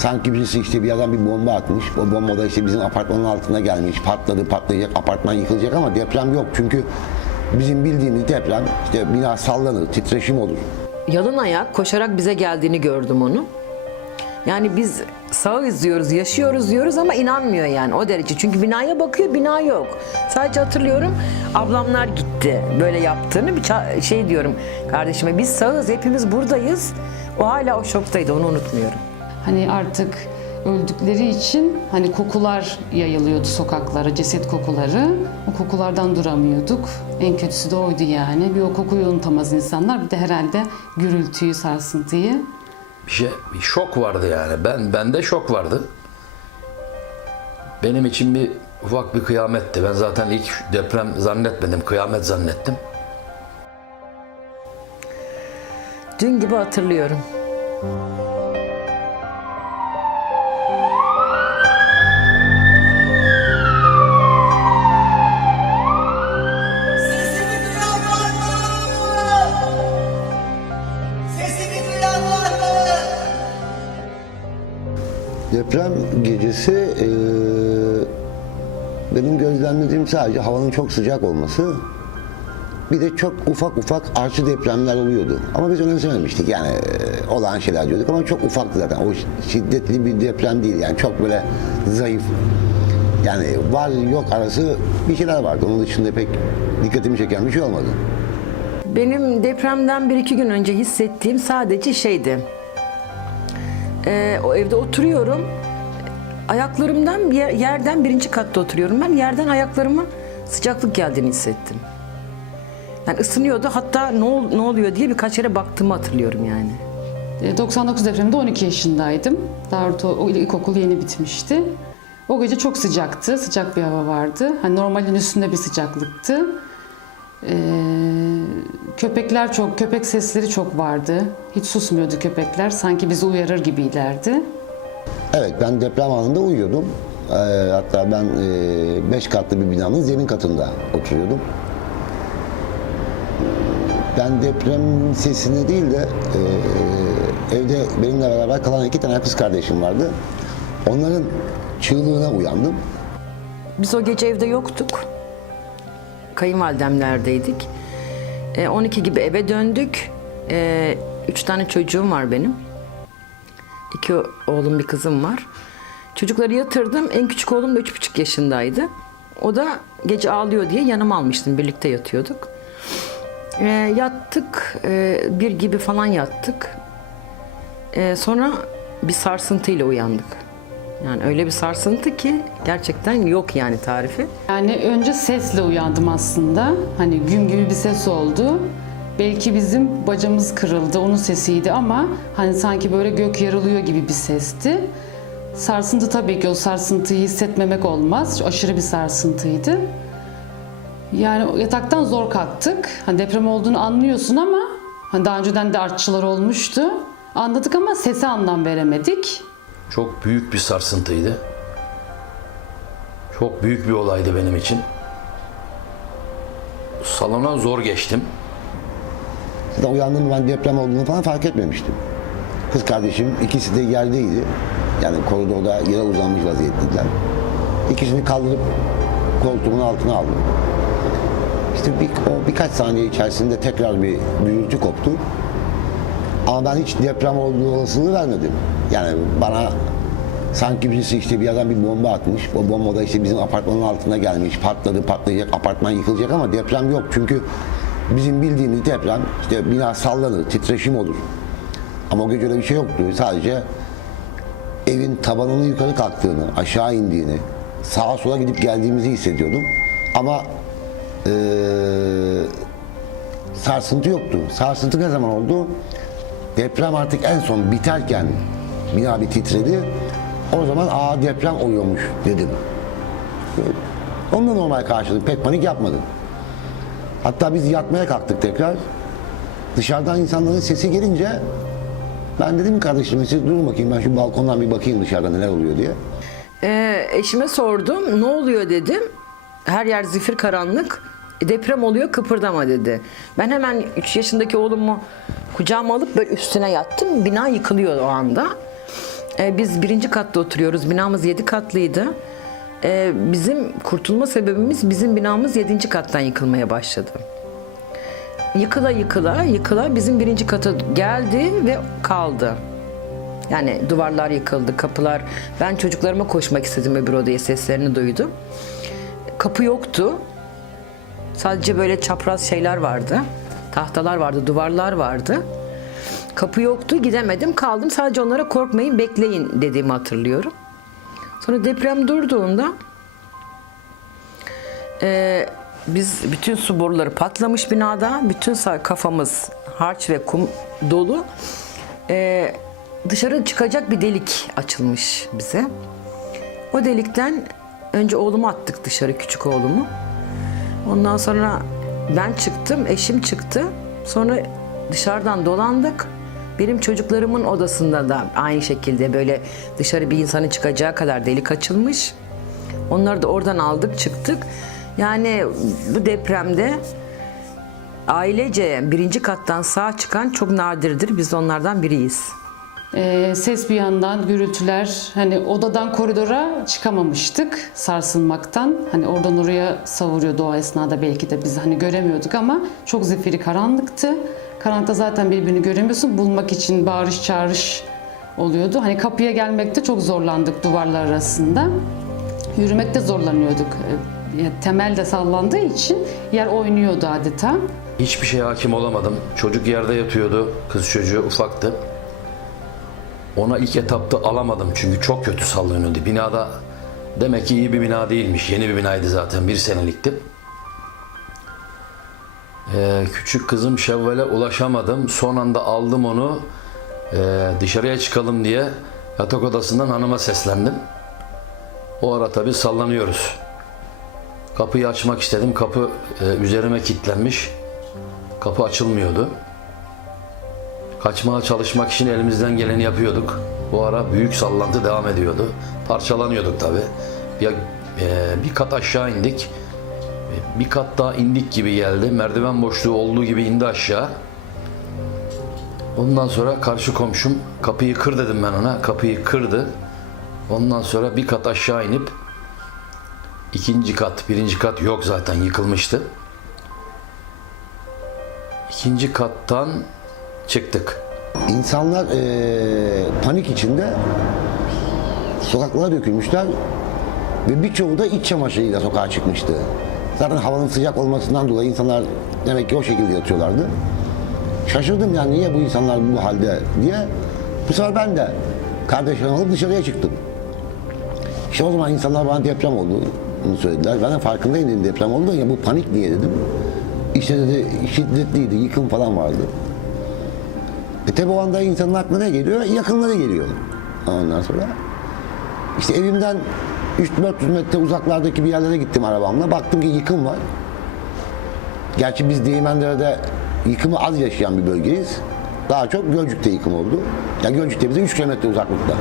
Sanki birisi işte bir adam bir bomba atmış. O bomba da işte bizim apartmanın altına gelmiş. Patladı patlayacak apartman yıkılacak ama deprem yok. Çünkü bizim bildiğimiz deprem işte bina sallanır, titreşim olur. Yalın ayak koşarak bize geldiğini gördüm onu. Yani biz sağız diyoruz, yaşıyoruz diyoruz ama inanmıyor yani o derece. Çünkü binaya bakıyor, bina yok. Sadece hatırlıyorum ablamlar gitti böyle yaptığını bir şey diyorum kardeşime. Biz sağız, hepimiz buradayız. O hala o şoktaydı, onu unutmuyorum. Hani artık öldükleri için hani kokular yayılıyordu sokaklara, ceset kokuları. O kokulardan duramıyorduk. En kötüsü de oydu yani. Bir o kokuyu unutamaz insanlar. Bir de herhalde gürültüyü, sarsıntıyı. bir şey bir şok vardı yani. Ben bende şok vardı. Benim için bir ufak bir kıyametti. Ben zaten ilk deprem zannetmedim, kıyamet zannettim. Dün gibi hatırlıyorum. Sesimi Deprem gecesi eee, benim gözlemlediğim sadece havanın çok sıcak olması. Bir de çok ufak ufak artçı depremler oluyordu. Ama biz önemsememiştik yani eee, olan şeyler diyorduk ama çok ufaktı zaten. O şiddetli bir deprem değil yani çok böyle zayıf. Yani var yok arası bir şeyler vardı. Onun dışında pek dikkatimi çeken bir şey olmadı. Benim depremden bir iki gün önce hissettiğim sadece şeydi. Ee, o evde oturuyorum. Ayaklarımdan yerden birinci katta oturuyorum. Ben yerden ayaklarıma sıcaklık geldiğini hissettim. Yani ısınıyordu. Hatta ne, ol- ne oluyor diye birkaç yere baktığımı hatırlıyorum yani. E, 99 depreminde 12 yaşındaydım. Daha orta, ilkokul yeni bitmişti. O gece çok sıcaktı. Sıcak bir hava vardı. Hani normalin üstünde bir sıcaklıktı. Ee, köpekler çok, köpek sesleri çok vardı. Hiç susmuyordu köpekler. Sanki bizi uyarır gibiylerdi. Evet ben deprem anında uyuyordum. Ee, hatta ben 5 katlı bir binanın zemin katında oturuyordum. Ben deprem sesini değil de e, evde benimle beraber kalan iki tane kız kardeşim vardı. Onların çığlığına uyandım. Biz o gece evde yoktuk. Kayınvalidemlerdeydik. E, 12 gibi eve döndük. E, üç tane çocuğum var benim. İki oğlum bir kızım var. Çocukları yatırdım. En küçük oğlum da üç buçuk yaşındaydı. O da gece ağlıyor diye yanıma almıştım. Birlikte yatıyorduk. E, yattık. E, bir gibi falan yattık. E, sonra bir sarsıntıyla uyandık. Yani öyle bir sarsıntı ki gerçekten yok yani tarifi. Yani önce sesle uyandım aslında. Hani güm gibi bir ses oldu. Belki bizim bacamız kırıldı, onun sesiydi ama hani sanki böyle gök yarılıyor gibi bir sesti. Sarsıntı tabii ki o sarsıntıyı hissetmemek olmaz. Aşırı bir sarsıntıydı. Yani yataktan zor kalktık. Hani deprem olduğunu anlıyorsun ama hani daha önceden de artçılar olmuştu. Anladık ama sese anlam veremedik. Çok büyük bir sarsıntıydı. Çok büyük bir olaydı benim için. Salona zor geçtim. Uyandığımda ben deprem olduğunu falan fark etmemiştim. Kız kardeşim ikisi de yerdeydi. Yani koridorda yere uzanmış vaziyetteydiler. İkisini kaldırıp koltuğumun altına aldım. İşte bir, o birkaç saniye içerisinde tekrar bir gürültü koptu. Ama ben hiç deprem olduğu olasılığı vermedim. Yani bana sanki birisi işte bir adam bir bomba atmış. O bomba da işte bizim apartmanın altına gelmiş. Patladı patlayacak apartman yıkılacak ama deprem yok. Çünkü bizim bildiğimiz deprem işte bina sallanır, titreşim olur. Ama o gece öyle bir şey yoktu. Sadece evin tabanının yukarı kalktığını, aşağı indiğini, sağa sola gidip geldiğimizi hissediyordum. Ama eee, sarsıntı yoktu. Sarsıntı ne zaman oldu? Deprem artık en son biterken bina bir titredi. O zaman aa deprem oluyormuş dedim. Onunla normal karşıladım. Pek panik yapmadım. Hatta biz yatmaya kalktık tekrar. Dışarıdan insanların sesi gelince ben dedim kardeşim siz durun bakayım ben şu balkondan bir bakayım dışarıda neler oluyor diye. Ee, eşime sordum ne oluyor dedim. Her yer zifir karanlık. E, deprem oluyor kıpırdama dedi. Ben hemen 3 yaşındaki oğlumu kucağıma alıp böyle üstüne yattım. Bina yıkılıyor o anda. E, biz birinci katta oturuyoruz. Binamız yedi katlıydı. E, bizim kurtulma sebebimiz bizim binamız yedinci kattan yıkılmaya başladı. Yıkıla yıkıla yıkıla bizim birinci kata geldi ve kaldı. Yani duvarlar yıkıldı, kapılar. Ben çocuklarıma koşmak istedim öbür odaya seslerini duydum. Kapı yoktu. Sadece böyle çapraz şeyler vardı. Tahtalar vardı, duvarlar vardı. Kapı yoktu, gidemedim, kaldım. Sadece onlara korkmayın, bekleyin dediğimi hatırlıyorum. Sonra deprem durduğunda e, biz bütün su boruları patlamış binada. Bütün kafamız harç ve kum dolu. E, dışarı çıkacak bir delik açılmış bize. O delikten önce oğlumu attık dışarı, küçük oğlumu. Ondan sonra ben çıktım, eşim çıktı. Sonra dışarıdan dolandık. Benim çocuklarımın odasında da aynı şekilde böyle dışarı bir insanın çıkacağı kadar delik açılmış. Onları da oradan aldık, çıktık. Yani bu depremde ailece birinci kattan sağ çıkan çok nadirdir. Biz de onlardan biriyiz. Ee, ses bir yandan, gürültüler. Hani odadan koridora çıkamamıştık sarsılmaktan. Hani oradan oraya savuruyordu o esnada belki de biz hani göremiyorduk ama çok zifiri karanlıktı. Karanlıkta zaten birbirini göremiyorsun. Bulmak için bağırış çağırış oluyordu. Hani kapıya gelmekte çok zorlandık duvarlar arasında. Yürümekte zorlanıyorduk. Ya temel de sallandığı için yer oynuyordu adeta. Hiçbir şeye hakim olamadım. Çocuk yerde yatıyordu. Kız çocuğu ufaktı. Ona ilk etapta alamadım çünkü çok kötü sallanıyordu. Binada demek ki iyi bir bina değilmiş. Yeni bir binaydı zaten. Bir senelikti. Ee, küçük kızım Şevval'e ulaşamadım. Son anda aldım onu. Ee, dışarıya çıkalım diye yatak odasından hanıma seslendim. O ara tabii sallanıyoruz. Kapıyı açmak istedim. Kapı e, üzerime kilitlenmiş. Kapı açılmıyordu. Kaçmaya çalışmak için elimizden geleni yapıyorduk. Bu ara büyük sallantı devam ediyordu. Parçalanıyorduk tabi. Ya e, bir kat aşağı indik. Bir kat daha indik gibi geldi. Merdiven boşluğu olduğu gibi indi aşağı. Ondan sonra karşı komşum kapıyı kır dedim ben ona. Kapıyı kırdı. Ondan sonra bir kat aşağı inip ikinci kat, birinci kat yok zaten yıkılmıştı. İkinci kattan çıktık. İnsanlar eee, panik içinde sokaklara dökülmüşler ve birçoğu da iç çamaşırıyla sokağa çıkmıştı. Zaten havanın sıcak olmasından dolayı insanlar demek ki o şekilde yatıyorlardı. Şaşırdım yani niye bu insanlar bu halde diye. Bu sefer ben de kardeşlerimi alıp dışarıya çıktım. İşte o zaman insanlar bana deprem olduğunu söylediler. Ben de farkındayım dedim deprem oldu ya bu panik diye dedim. İşte dedi şiddetliydi, yıkım falan vardı. E tabi o anda insanın aklına ne geliyor? Yakınları geliyor. Ondan sonra. İşte evimden 300-400 metre uzaklardaki bir yerlere gittim arabamla. Baktım ki yıkım var. Gerçi biz Değirmendere'de yıkımı az yaşayan bir bölgeyiz. Daha çok Gölcük'te yıkım oldu. Yani Gölcük'te bize 3 kilometre uzaklıkta.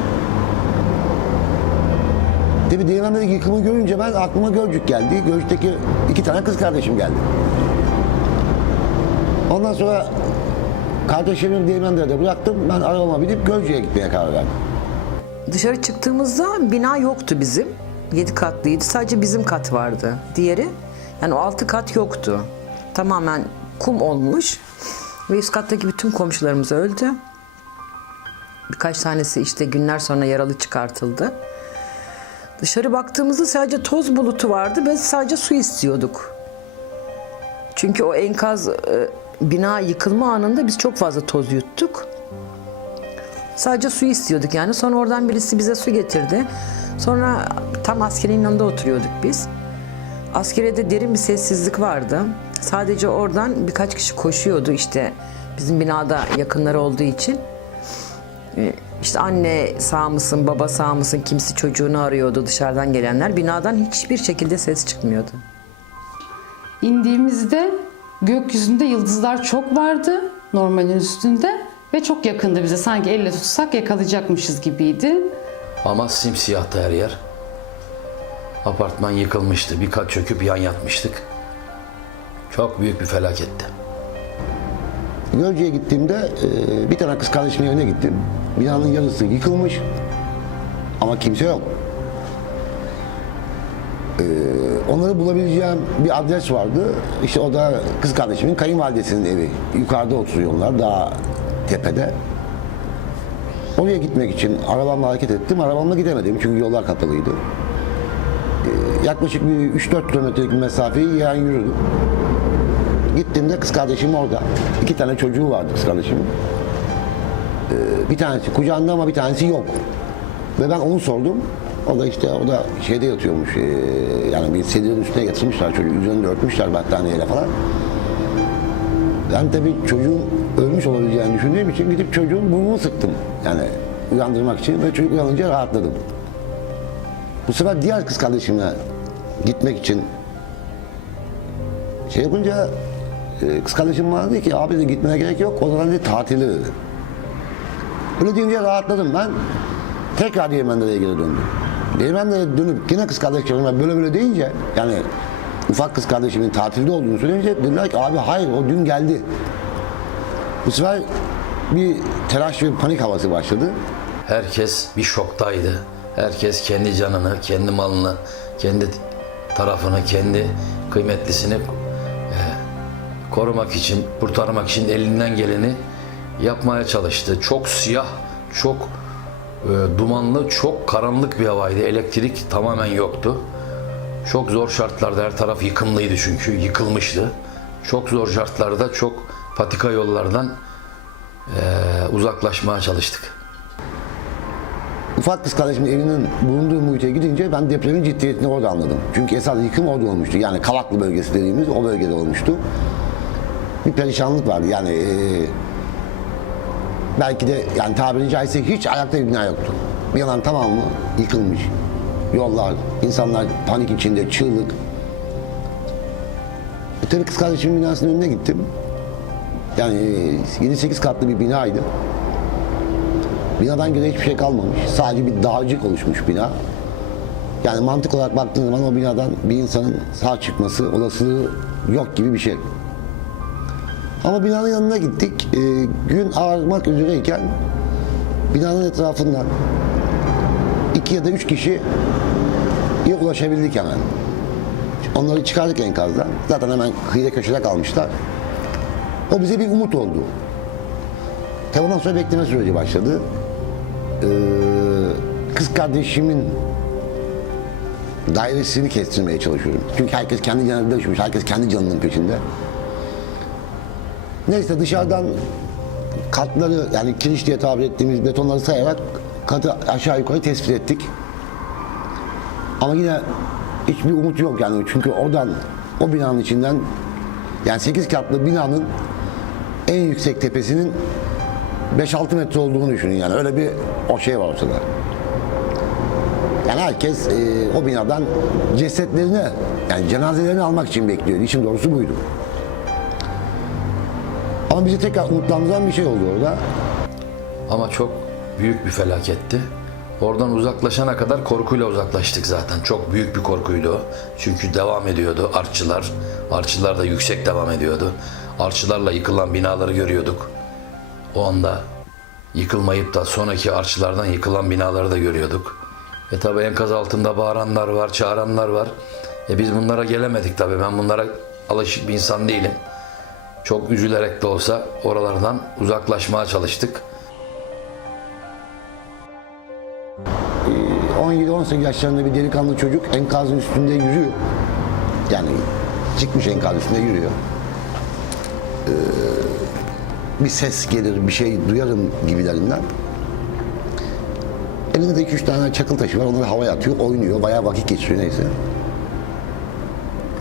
Tabi Değirmendere'deki yıkımı görünce ben aklıma Gölcük geldi. Gölcük'teki iki tane kız kardeşim geldi. Ondan sonra kardeşlerimi Değirmendere'de bıraktım. Ben arabama binip Gölcük'e gitmeye karar verdim. Dışarı çıktığımızda bina yoktu bizim. Yedi katlıydı. Sadece bizim kat vardı. Diğeri yani o altı kat yoktu. Tamamen kum olmuş. Ve üst kattaki bütün komşularımız öldü. Birkaç tanesi işte günler sonra yaralı çıkartıldı. Dışarı baktığımızda sadece toz bulutu vardı ve sadece su istiyorduk. Çünkü o enkaz e, bina yıkılma anında biz çok fazla toz yuttuk. Sadece su istiyorduk yani. Sonra oradan birisi bize su getirdi. Sonra tam askerin yanında oturuyorduk biz. Askeriyede derin bir sessizlik vardı. Sadece oradan birkaç kişi koşuyordu işte bizim binada yakınları olduğu için. Ee, İşte anne sağ mısın, baba sağ mısın, kimisi çocuğunu arıyordu dışarıdan gelenler. Binadan hiçbir şekilde ses çıkmıyordu. İndiğimizde gökyüzünde yıldızlar çok vardı normalin üstünde ve çok yakındı bize. Sanki elle tutsak yakalayacakmışız gibiydi. Ama simsiyahtı her yer. Apartman yıkılmıştı. Bir kat çöküp yan yatmıştık. Çok büyük bir felaketti. Gölcük'e gittiğimde e, bir tane kız kardeşimin evine gittim. Binanın yarısı yıkılmış. Ama kimse yok. Ee, onları bulabileceğim bir adres vardı. İşte o da kız kardeşimin kayınvalidesinin evi. Yukarıda oturuyorlar daha tepede. Oraya gitmek için arabamla hareket ettim. Arabamla gidemedim çünkü yollar kapalıydı. Ee, yaklaşık bir 3-4 kilometrelik bir mesafeyi yani yürüdüm. Gittiğimde kız kardeşim orada. İki tane çocuğu vardı kız kardeşimin. Ee, bir tanesi kucağında ama bir tanesi yok. Ve ben onu sordum. O da işte o da şeyde yatıyormuş. ee, yani bir sedirin üstüne yatırmışlar çocuğu. Üzerinde örtmüşler battaniyeyle falan. Ben tabii çocuğun ölmüş olabileceğini düşündüğüm için gidip çocuğun burnunu sıktım. Yani uyandırmak için ve çocuk uyanınca rahatladım. Bu sefer diğer kız kardeşimle gitmek için şey yapınca e, kız kardeşim bana dedi ki abi de gitmene gerek yok. O zaman dedi tatili dedi. Öyle deyince rahatladım ben. Tekrar Değirmendere'ye geri döndüm. Değirmendere'ye dönüp yine kız kardeşlerime böyle böyle deyince yani ufak kız kardeşimin tatilde olduğunu söyleyince dediler ki abi hayır o dün geldi. Bu sefer bir telaş ve panik havası başladı. Herkes bir şoktaydı. Herkes kendi canını, kendi malını, kendi tarafını, kendi kıymetlisini e, korumak için, kurtarmak için elinden geleni yapmaya çalıştı. Çok siyah, çok e, dumanlı, çok karanlık bir havaydı. Elektrik tamamen yoktu. Çok zor şartlarda her taraf yıkımlıydı çünkü yıkılmıştı. Çok zor şartlarda çok patika yollardan e, uzaklaşmaya çalıştık. Ufak kız kardeşimin evinin bulunduğu muhite gidince ben depremin ciddiyetini orada anladım. Çünkü esas yıkım orada olmuştu. Yani Kavaklı bölgesi dediğimiz o bölgede olmuştu. Bir perişanlık vardı. Yani eee, belki de yani tabiri caizse hiç ayakta bir bina yoktu. Bir yalan tamamı yıkılmış. Yollar, insanlar panik içinde, çığlık. E, tabii kız kardeşimin binasının önüne gittim. Yani eee, 7-8 katlı bir binaydı. Binadan geriye hiçbir şey kalmamış. Sadece bir dağcık oluşmuş bina. Yani mantık olarak baktığın zaman o binadan bir insanın sağ çıkması olasılığı yok gibi bir şey. Ama binanın yanına gittik. Ee, gün ağarmak üzereyken binanın etrafından iki ya da üç kişi ulaşabildik hemen. Onları çıkardık enkazdan. Zaten hemen kıyıda köşede kalmışlar. O bize bir umut oldu. Tabi ondan sonra bekleme süreci başladı. Ee, kız kardeşimin dairesini kestirmeye çalışıyorum. Çünkü herkes kendi canına düşmüş, herkes kendi canının peşinde. Neyse dışarıdan katları yani kiriş diye tabir ettiğimiz betonları sayarak katı aşağı yukarı tespit ettik. Ama yine hiçbir umut yok yani çünkü oradan o binanın içinden yani 8 katlı binanın en yüksek tepesinin 5-6 metre olduğunu düşünün yani öyle bir o şey var ortada. Yani herkes e, o binadan cesetlerini yani cenazelerini almak için bekliyor. İşin doğrusu buydu. Ama bizi tekrar umutlandıran bir şey oldu orada. Ama çok büyük bir felaketti. Oradan uzaklaşana kadar korkuyla uzaklaştık zaten. Çok büyük bir korkuydu o. Çünkü devam ediyordu artçılar. Artçılar da yüksek devam ediyordu. Artçılarla yıkılan binaları görüyorduk. O anda yıkılmayıp da sonraki artçılardan yıkılan binaları da görüyorduk. E tabi enkaz altında bağıranlar var, çağıranlar var. E biz bunlara gelemedik tabi. Ben bunlara alışık bir insan değilim. Çok üzülerek de olsa oralardan uzaklaşmaya çalıştık. 17-18 yaşlarında bir delikanlı çocuk enkazın üstünde yürüyor. Yani çıkmış enkaz üstünde yürüyor. Ee, bir ses gelir, bir şey duyarım gibilerinden. Elinde de 2-3 tane çakıl taşı var. Onları havaya atıyor, oynuyor. Bayağı vakit geçiriyor neyse.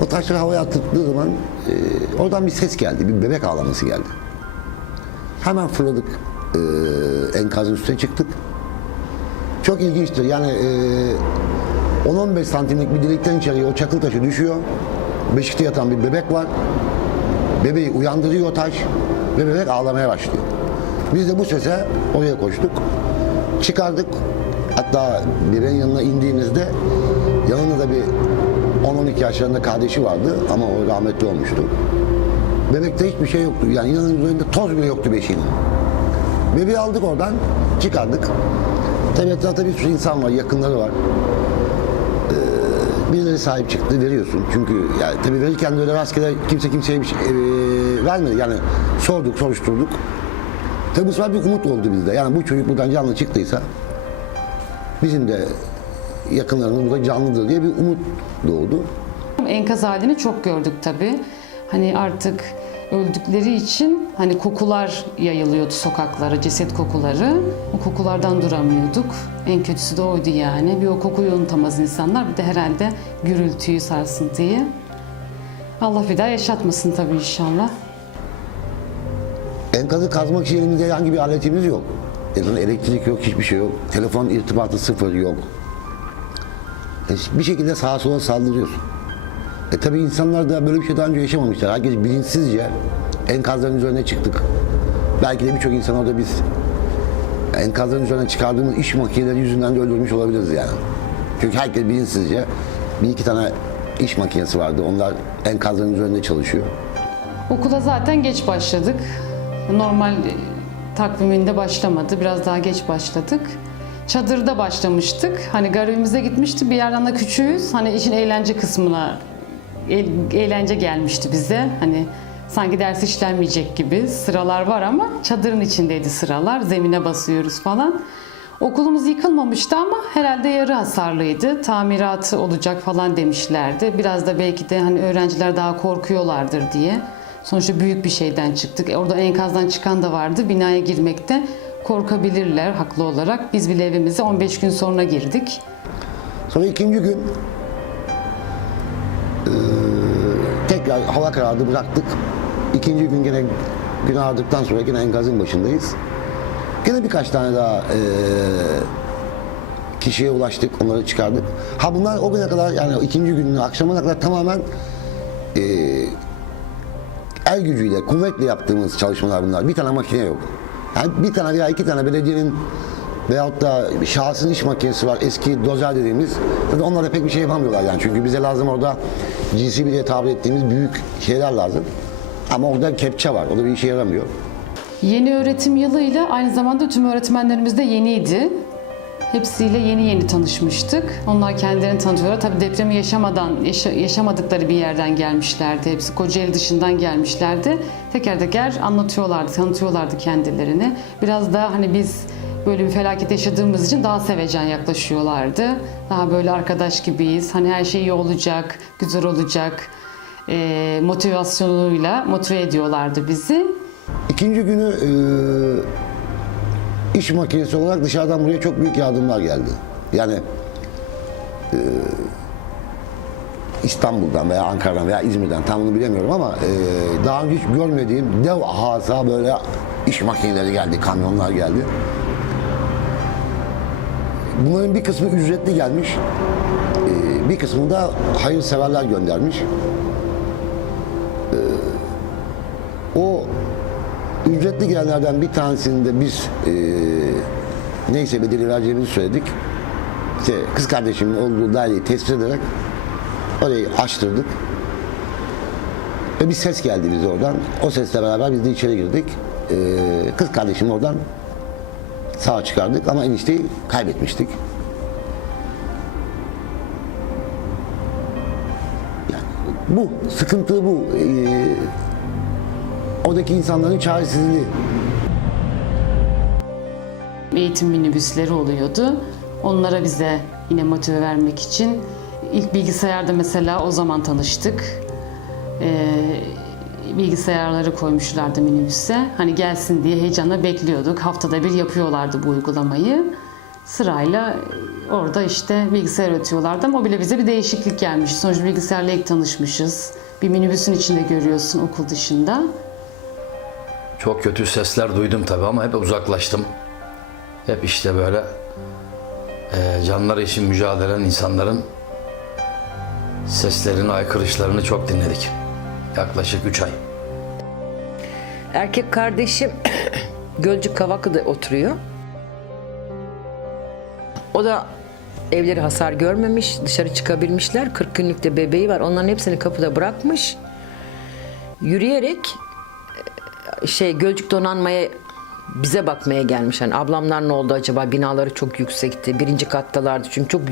O taşları havaya attığı zaman e, oradan bir ses geldi. Bir bebek ağlaması geldi. Hemen fırladık. E, enkazın üstüne çıktık. Çok ilginçtir. Yani e, 10-15 santimlik bir delikten içeriye o çakıl taşı düşüyor. Beşikte yatan bir bebek var. Bebeği uyandırıyor taş ve bebek ağlamaya başlıyor. Biz de bu sese oraya koştuk. Çıkardık. Hatta bebeğin yanına indiğimizde yanında da bir 10-12 yaşlarında kardeşi vardı ama o rahmetli olmuştu. Bebekte hiçbir şey yoktu. Yani inanın üzerinde toz bile yoktu beşiğinin. Bebeği aldık oradan, çıkardık. Tabii etrafta bir sürü insan var, yakınları var. Birileri sahip çıktı, veriyorsun. Çünkü yani tabii verirken de öyle rastgele kimse kimseye bir şey e, vermedi. Yani sorduk, soruşturduk. Tabii bu sefer bir umut oldu bizde. Yani bu çocuk buradan canlı çıktıysa bizim de yakınlarımız burada canlıdır diye bir umut doğdu. Enkaz halini çok gördük tabii. Hani artık öldükleri için hani kokular yayılıyordu sokaklara, ceset kokuları. O kokulardan duramıyorduk. En kötüsü de oydu yani. Bir o kokuyu unutamaz insanlar. Bir de herhalde gürültüyü, sarsıntıyı. Allah bir daha yaşatmasın tabii inşallah. Enkazı kazmak için elimizde herhangi bir aletimiz yok. Yani elektrik yok, hiçbir şey yok. Telefon irtibatı sıfır yok. E, bir şekilde sağa sola saldırıyorsun. E tabi insanlar da böyle bir şey daha önce yaşamamışlar. Herkes bilinçsizce enkazların üzerine çıktık. Belki de birçok insan orada biz enkazların üzerine çıkardığımız iş makineleri yüzünden de öldürmüş olabiliriz yani. Çünkü herkes bilinçsizce bir iki tane iş makinesi vardı. Onlar enkazların üzerinde çalışıyor. Okula zaten geç başladık. Normal takviminde başlamadı. Biraz daha geç başladık. Çadırda başlamıştık. Hani garibimize gitmişti. Bir yerden de küçüğüz. Hani işin eğlence kısmına eğlence gelmişti bize. Hani sanki ders işlenmeyecek gibi sıralar var ama çadırın içindeydi sıralar. Zemine basıyoruz falan. Okulumuz yıkılmamıştı ama herhalde yarı hasarlıydı. Tamiratı olacak falan demişlerdi. Biraz da belki de hani öğrenciler daha korkuyorlardır diye. Sonuçta büyük bir şeyden çıktık. E, Orada enkazdan çıkan da vardı. Binaya girmekte korkabilirler haklı olarak. Biz bile evimize 15 gün sonra girdik. Sonra ikinci gün tekrar hava karardı bıraktık. İkinci gün gene gün ağardıktan sonra yine enkazın başındayız. Gene birkaç tane daha eee, kişiye ulaştık, onları çıkardık. Ha bunlar o güne kadar yani ikinci günün akşamına kadar tamamen eee, el gücüyle, kuvvetle yaptığımız çalışmalar bunlar. Bir tane makine yok. Yani bir tane veya iki tane belediyenin veyahut da şahsın iş makinesi var. Eski dozer dediğimiz. Zaten onlar da pek bir şey yapamıyorlar yani. Çünkü bize lazım orada cinsi bir tabir ettiğimiz büyük şeyler lazım. Ama orada kepçe var. O da bir işe yaramıyor. Yeni öğretim yılıyla aynı zamanda tüm öğretmenlerimiz de yeniydi. Hepsiyle yeni yeni tanışmıştık. Onlar kendilerini tanıtıyorlar. Tabii depremi yaşamadan, yaşa- yaşamadıkları bir yerden gelmişlerdi. Hepsi Kocaeli dışından gelmişlerdi. Teker teker anlatıyorlardı, tanıtıyorlardı kendilerini. Biraz daha hani biz böyle bir felaket yaşadığımız için daha sevecen yaklaşıyorlardı. Daha böyle arkadaş gibiyiz. Hani her şey iyi olacak, güzel olacak eee, motivasyonuyla motive ediyorlardı bizi. İkinci günü eee, iş makinesi olarak dışarıdan buraya çok büyük yardımlar geldi. Yani eee, İstanbul'dan veya Ankara'dan veya İzmir'den tam bunu bilemiyorum ama eee, daha önce hiç görmediğim dev hasa böyle iş makineleri geldi, kamyonlar geldi. Bunların bir kısmı ücretli gelmiş, eee, bir kısmı da hayırseverler göndermiş. O ücretli gelenlerden bir tanesini de biz eee, neyse bedeli vereceğimizi söyledik. İşte kız kardeşimin olduğu daireyi tespit ederek orayı açtırdık. Ve bir ses geldi bize oradan. O sesle beraber biz de içeri girdik. Eee, kız kardeşimi oradan sağa çıkardık ama enişteyi kaybetmiştik. Yani bu, sıkıntı bu. Eee oradaki insanların çaresizliği. eğitim minibüsleri oluyordu. Onlara bize yine motive vermek için ilk bilgisayarda mesela o zaman tanıştık. Ee, bilgisayarları koymuşlardı minibüse. Hani gelsin diye heyecanla bekliyorduk. Haftada bir yapıyorlardı bu uygulamayı. Sırayla orada işte bilgisayar ötüyorlardı ama o bile bize bir değişiklik gelmiş. Sonuçta bilgisayarla ilk tanışmışız. Bir minibüsün içinde görüyorsun okul dışında. Çok kötü sesler duydum tabii ama hep uzaklaştım. Hep işte böyle e, canları için mücadele eden insanların seslerini, aykırışlarını çok dinledik. Yaklaşık 3 ay. Erkek kardeşim Gölcük Kavaklı'da oturuyor. O da evleri hasar görmemiş, dışarı çıkabilmişler. 40 günlük de bebeği var. Onların hepsini kapıda bırakmış. Yürüyerek e, şey Gölcük donanmaya bize bakmaya gelmiş. Yani ablamlar ne oldu acaba? Binaları çok yüksekti. Birinci kattalardı çünkü çok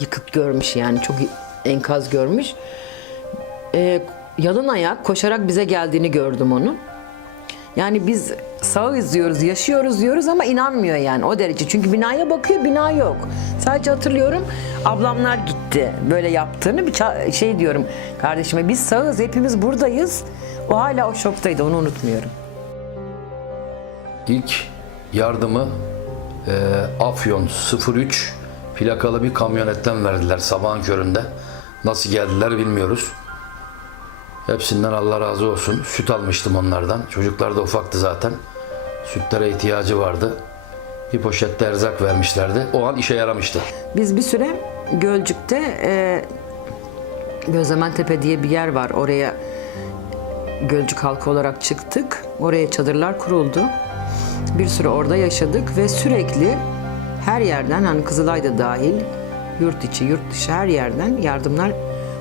yıkık görmüş yani. Çok enkaz görmüş. Ee, yalın ayak koşarak bize geldiğini gördüm onu. Yani biz sağız diyoruz, yaşıyoruz diyoruz ama inanmıyor yani o derece. Çünkü binaya bakıyor, bina yok. Sadece hatırlıyorum ablamlar gitti böyle yaptığını bir şey diyorum kardeşime biz sağız, hepimiz buradayız. O hala o şoktaydı, onu unutmuyorum. İlk yardımı e, Afyon 03 plakalı bir kamyonetten verdiler sabahın köründe. Nasıl geldiler bilmiyoruz. Hepsinden Allah razı olsun. Süt almıştım onlardan. Çocuklar da ufaktı zaten. Sütlere ihtiyacı vardı. Bir poşette erzak vermişlerdi. O an işe yaramıştı. Biz bir süre Gölcük'te e, Gözlementepe diye bir yer var. Oraya Gölcük halkı olarak çıktık. Oraya çadırlar kuruldu. Bir süre orada yaşadık ve sürekli her yerden hani Kızılay'da dahil yurt içi, yurt dışı her yerden yardımlar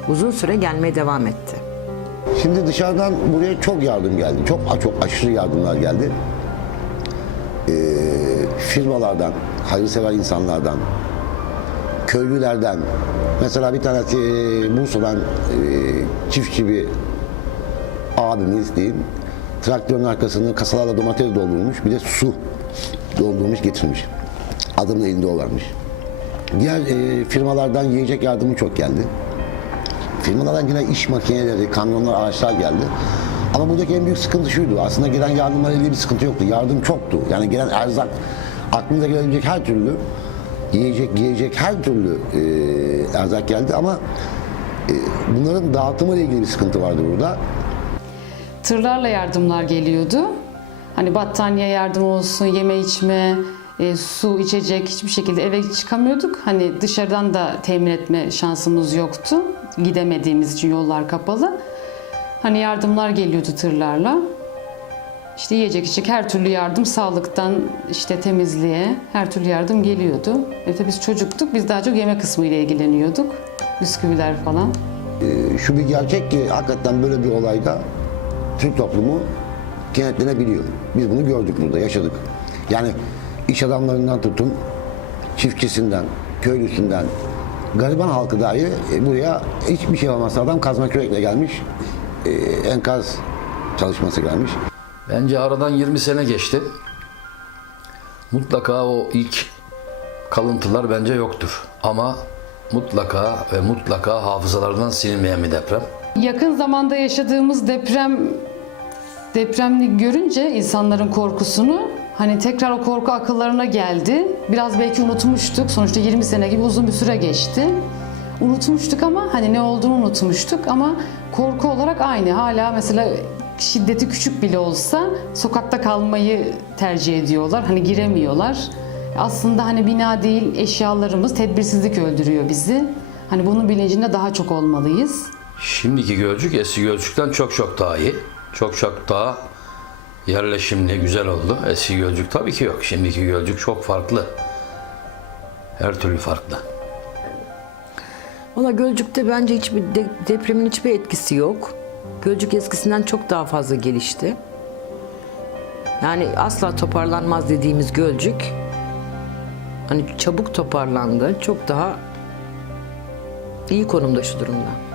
uzun süre gelmeye devam etti. Şimdi dışarıdan buraya çok yardım geldi. Çok çok aşırı yardımlar geldi. Ee, firmalardan, hayırsever insanlardan, köylülerden. Mesela bir tanesi e, Bursa'dan e, çiftçi bir abimiz diyeyim. Traktörün arkasını kasalarla domates doldurmuş. Bir de su doldurmuş getirmiş. Adamın elinde o varmış. Diğer e, firmalardan yiyecek yardımı çok geldi. Firmalardan yine iş makineleri, kamyonlar, araçlar geldi. Ama buradaki en büyük sıkıntı şuydu. Aslında gelen yardımlarla ilgili bir sıkıntı yoktu. Yardım çoktu. Yani gelen erzak, aklınıza gelebilecek her türlü yiyecek, giyecek her türlü e, erzak geldi ama e, bunların dağıtımıyla ilgili bir sıkıntı vardı burada. Tırlarla yardımlar geliyordu. Hani battaniye yardım olsun, yeme içme, e, su, içecek hiçbir şekilde eve çıkamıyorduk. Hani dışarıdan da temin etme şansımız yoktu. Gidemediğimiz için yollar kapalı. Hani yardımlar geliyordu tırlarla. İşte yiyecek içecek her türlü yardım sağlıktan işte temizliğe her türlü yardım geliyordu. E tabii biz çocuktuk biz daha çok yeme kısmı ile ilgileniyorduk. Bisküviler falan. E, şu bir gerçek ki hakikaten böyle bir olayda Türk toplumu kenetlenebiliyor. Biz bunu gördük burada, yaşadık. Yani iş adamlarından tutun, çiftçisinden, köylüsünden, gariban halkı dahi e, buraya hiçbir şey olmazsa adam kazma kürekle gelmiş, e, enkaz çalışması gelmiş. Bence aradan 20 sene geçti. Mutlaka o ilk kalıntılar bence yoktur. Ama mutlaka ve mutlaka hafızalardan silinmeyen bir deprem. Yakın zamanda yaşadığımız deprem depremli görünce insanların korkusunu hani tekrar o korku akıllarına geldi. Biraz belki unutmuştuk. Sonuçta 20 sene gibi uzun bir süre geçti. Unutmuştuk ama hani ne olduğunu unutmuştuk ama korku olarak aynı. Hala mesela şiddeti küçük bile olsa sokakta kalmayı tercih ediyorlar. Hani giremiyorlar. Aslında hani bina değil eşyalarımız tedbirsizlik öldürüyor bizi. Hani bunun bilincinde daha çok olmalıyız. Şimdiki Gölcük eski Gölcük'ten çok çok daha iyi. Çok çok daha yerleşimli, güzel oldu. Eski Gölcük tabii ki yok. Şimdiki Gölcük çok farklı. Her türlü farklı. Valla Gölcük'te bence hiçbir de- depremin hiçbir etkisi yok. Gölcük eskisinden çok daha fazla gelişti. Yani asla toparlanmaz dediğimiz Gölcük hani çabuk toparlandı. Çok daha iyi konumda şu durumda.